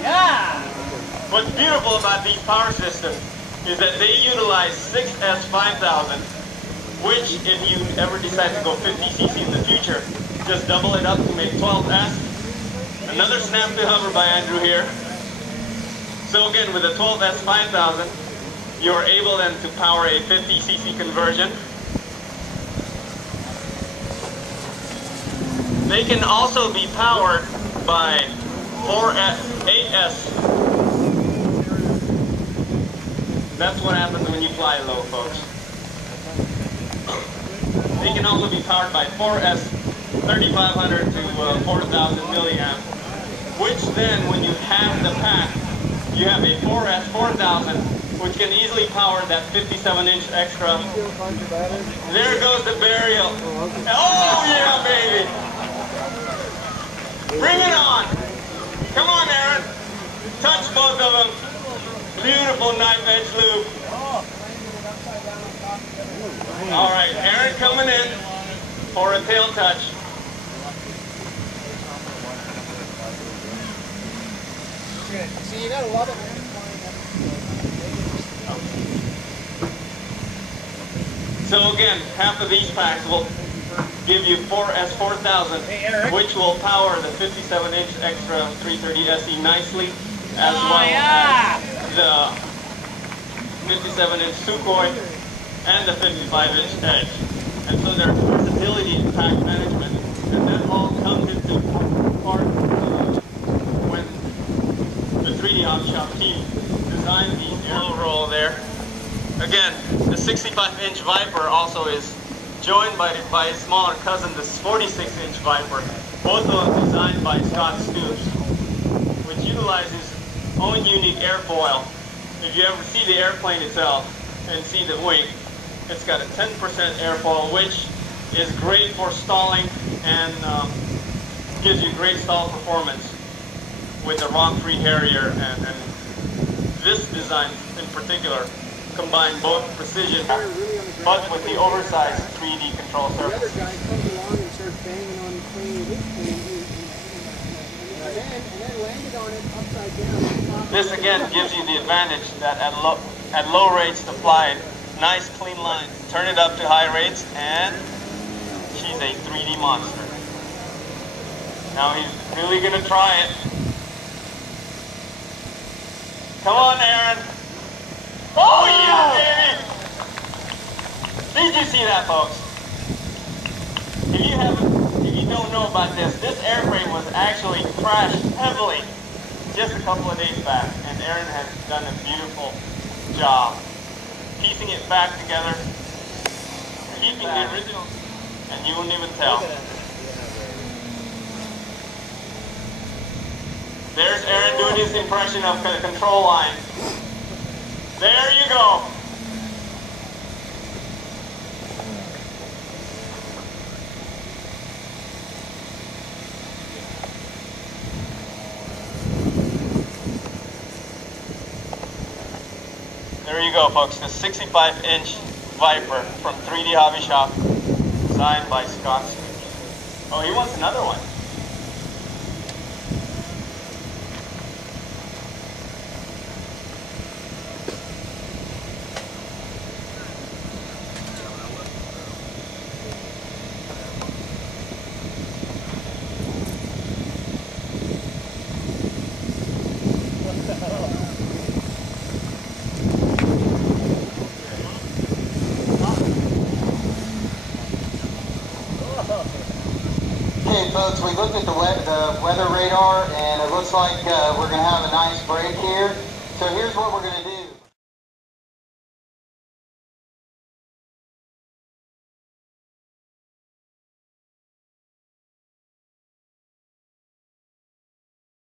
Yeah! What's beautiful about these power systems is that they utilize 6S5000, which if you ever decide to go 50cc in the future, just double it up to make 12S. Another snap to hover by Andrew here. So again, with a 12S 5000, you're able then to power a 50cc conversion. They can also be powered by 8S. That's what happens when you fly low, folks. They can also be powered by 4S 3500 to 4000 milliamp, which then when you have the pack, you have a 4S 4000, which can easily power that 57-inch extra. There goes the burial. Oh yeah, baby! Bring it on! Come on, Aaron. Touch both of them. Beautiful knife edge loop. All right, Aaron coming in for a tail touch. See, you gotta love it. So again, half of these packs will give you 4S 4000, which will power the 57-inch extra 330 SE nicely, as well as the 57-inch Sukhoi and the 55-inch Edge. And so there's versatility in pack management, and that all comes into part when the 3D Hobby Shop team designed the air roll there. Again, the 65-inch Viper also is joined by his smaller cousin, the 46-inch Viper, both of them designed by Scott Stoops, which utilizes his own unique airfoil. If you ever see the airplane itself and see the wing, it's got a 10% airfoil, which is great for stalling and gives you great stall performance with the rock-free Harrier, and this design in particular combine both precision but with the oversized 3D control surface. The other guy comes along and starts banging on the plane with his plane and then landed on it upside down. This again gives you the advantage that at low rates to fly it, nice clean lines. Turn it up to high rates and she's a 3D monster. Now he's really gonna try it. Come on, Aaron. Oh yeah, baby! Did you see that, folks? If you don't know about this airframe was actually crashed heavily just a couple of days back, and Aaron has done a beautiful job piecing it back together, keeping the original, and you wouldn't even tell. There's Aaron doing his impression of the control line. There you go. There you go, folks. The 65-inch Viper from 3D Hobby Shop, designed by Scott. Oh, he wants another one. Okay, folks, we looked at the weather radar, and it looks like we're going to have a nice break here. So here's what we're going to do.